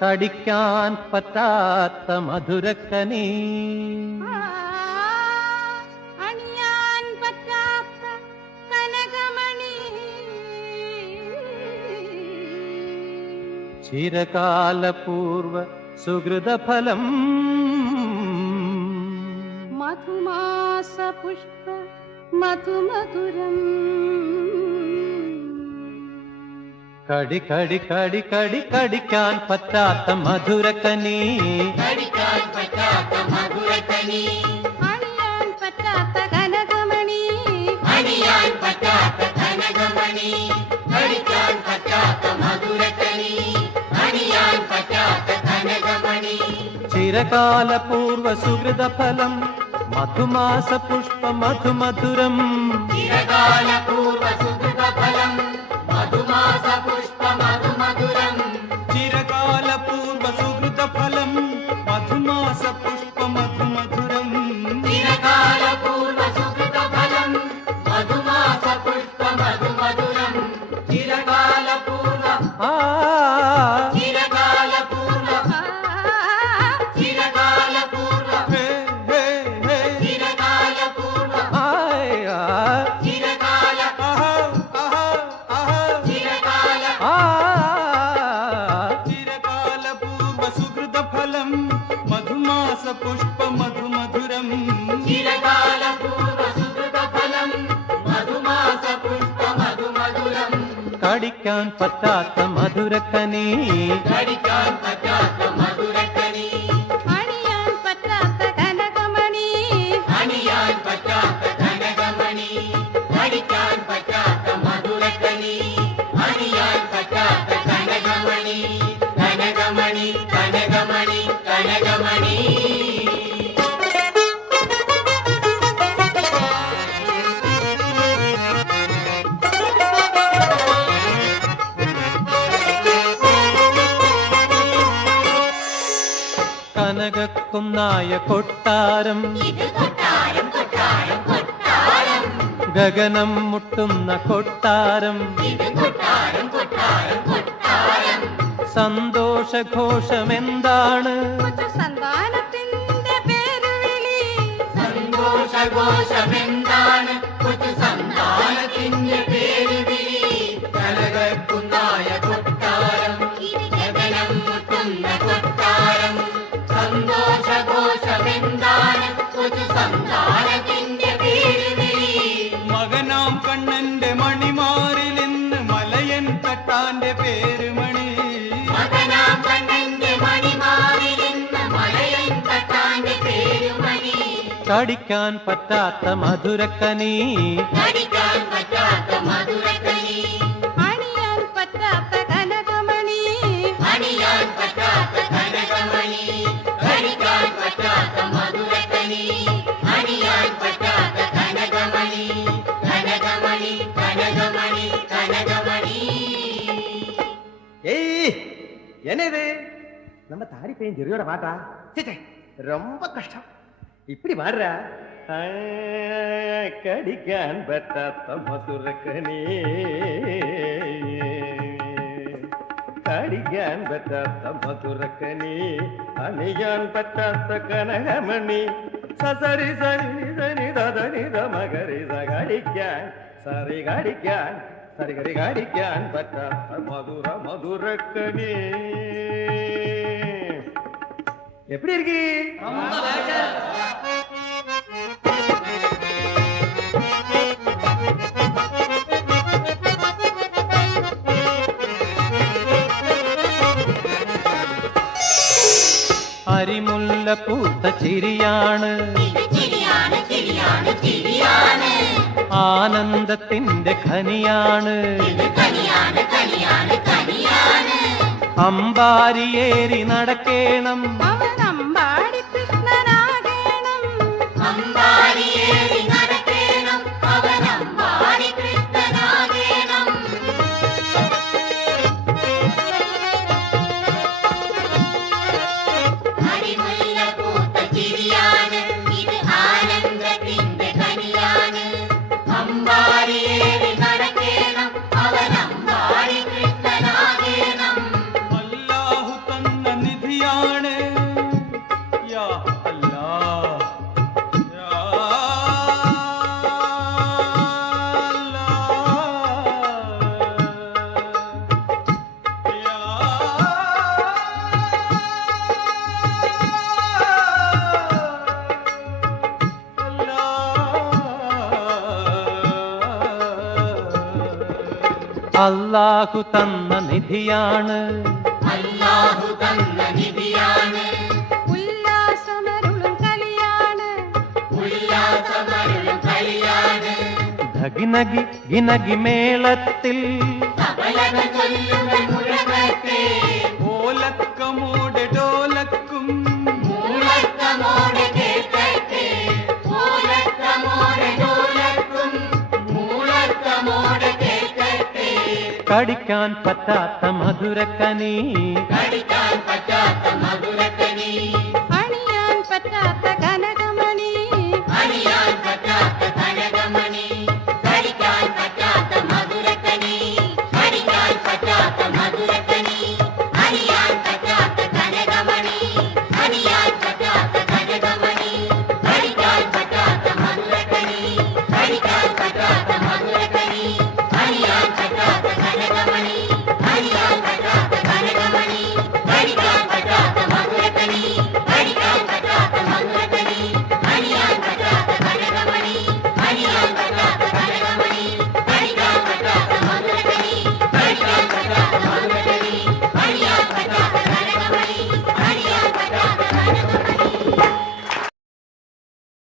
കടിക്കാൻ പറ്റാത്ത മധുരക്കനീ, അണിയാൻ പറ്റാത്ത കനകമണി, ചിരകാലപൂർവ സുഹൃതഫലം, മധുമാസ പുഷ്പ മധുമധുരം. കടി കടി കടി കടി കടിക്കാൻ പറ്റാത്ത മധുരക്കനീ, കടിക്കാൻ പറ്റാത്ത മധുരക്കനി, അണിയാൻ പറ്റാത്ത കനകമണി, അണിയാൻ പറ്റാത്ത കനകമണി, കടിക്കാൻ പറ്റാത്ത മധുരക്കനി, അണിയാൻ പറ്റാത്ത കനകമണി. ചിരകാലപൂർവ സുഹൃതഫലം, മധുമാസ പുഷ്പ മധുമധുരം, ചിരകാലപൂർവ സുഹൃതഫലം, മധുമാസ പുഷ്പ മധുമധുരം. ചിരകാലപൂർവ സുഹൃതഫലം, മധുമാസ പുഷ്പ മധുമധുരം, ചിരകാലപൂർവ സുഹൃതഫലം, മധുമാസ പുഷ്പ മധുമധുരം. ചിരകാലപൂർവ ചിരകാലപൂർവ ചിരകാലപൂർവ ചിരകാലപൂർവ ചിരകാല ചിരകാല ചിരകാലപൂർവ സുഹൃതഫലം, മധുമാസ പുഷ്പ മധുമധുരം, ചിരകാലപൂർവ സുഹൃതഫലം, മധുമാസ പുഷ്പ മധുമധുരം. കടിക്കാൻ പറ്റാത്ത മധുരക്കനീ, കടിക്കാൻ പറ്റാത്ത മധുരക്കനി, അണിയാൻ പറ്റാത്ത കനകമണി, അണിയാൻ പറ്റാത്ത കനകമണി, കടിക്കാൻ പറ്റാത്ത മധുരക്കനി, അണിയാൻ പറ്റാത്ത കനകമണി, കനകമണി കനകമണി കനകമണി. കനകക്കുന്നായ കൊട്ടാരം, ഇത് കൊട്ടാരം കൊട്ടാരം കൊട്ടാരം, ഗഗനം മുട്ടുന്ന കൊട്ടാരം, ഇത് കൊട്ടാരം കൊട്ടാരം കൊട്ടാരം. സന്തോഷഘോഷമെന്താണ്, സന്താനത്തിന്റെ പേരുവിളി, സന്തോഷഘോഷമെന്താണ് കൊച്ചു സന്താനത്തിന്റെ പേരുവിളി. കനകക്കുന്നായ കൊട്ടാരം, ഗഗനം മുട്ടുന്ന കൊട്ടാരം, സന്തോഷഘോഷമെന്താണ് കൊച്ചു സന്താനത്തിന്റെ പേരുവിളി. മകനാം കണ്ണന്റെ മണിമാറിൽ ഇന്ന് മലയൻ തട്ടാന്റെ പേരുമണി, മകനാം കണ്ണന്റെ മണിമാറിലിന്ന് മലയൻ തട്ടാന്റെ പേരുമണി. കടിക്കാൻ പറ്റാത്ത മധുരക്കനീ, കടിക്കാൻ പറ്റാത്ത മധുരക്കനി, അണിയാൻ പറ്റാത്ത കനകമണി, അണിയാൻ പറ്റാത്ത കനകമണി, കടിക്കാൻ പറ്റാത്ത മധുരക്കനി, അണിയാൻ പറ്റാത്ത കനകമണി, കനകമണി കനകമണി കനകമണി. ஏய் என்னது நம்ம தாடி பையன் ஜெரியோட பாட்டா? சே ரொம்ப கஷ்டம். இப்படி பாடுறா. கடிக்கான் பட்டாத்த மதுரக்கனே, கடிக்கான் பட்டாத்த மதுரக்கனே, அணியான் பட்டாத்த கனகமணி, சசரி சரி சரி ததனி தமகரி சகடிக்கான் சரி கடிக்கான் சரி கரி கடிக்கான் பட்டாத்த மதுர மதுரக்கனே. எப்படி இருக்கு? അരിമുല്ല പൂത്ത ചിരിയാണ്, ചിരിയാണ് ചിരിയാണ് ചിരിയാണ്, ആനന്ദത്തിന്റെ ഖനിയാണ്, കനിയാണ് കനിയാണ് കനിയാണ്. അമ്പാരിയേറി നടക്കേണം, അവൻ അമ്പാടി കൃഷ്ണനാകേണം, അമ്പാടിയേറി നടക്കേണം, അവൻ അമ്പാടി കൃഷ്ണനാകേണം. അരിമുല്ല പൂത്ത ചിരിയാണ്, ഇത് ആനന്ദത്തിന്റെ കനിയാണ്, അമ്പാടിയേറി നടക്കേണം, അവൻ അമ്പാടി കൃഷ്ണനാകേണം. അല്ലാഹു തന്ന അല്ലാഹു തന്ന നിധിയാണ് അല്ലാഹു തന്ന നിധിയാണ് ഉല്ലാസമരുളും കലിയാണ് ഉല്ലാസമരുളും കളിയാണ് ധഗിനഗി ഗിനഗി മേളത്തിൽ തബലകൾ ചൊല്ലുകൾ മുഴങ്ങട്ടെ ഓലക്കമോടെ ഡോലക്കും മൂളക്കമോടെ കേൾക്കട്ടെ ഓലക്കമോടെ ഡോലക്കും മൂളക്കമോടെ കേൾക്കട്ടെ കടിക്കാൻ പറ്റാത്ത മധുരക്കനി കടിക്കാൻ പറ്റാത്ത മധുര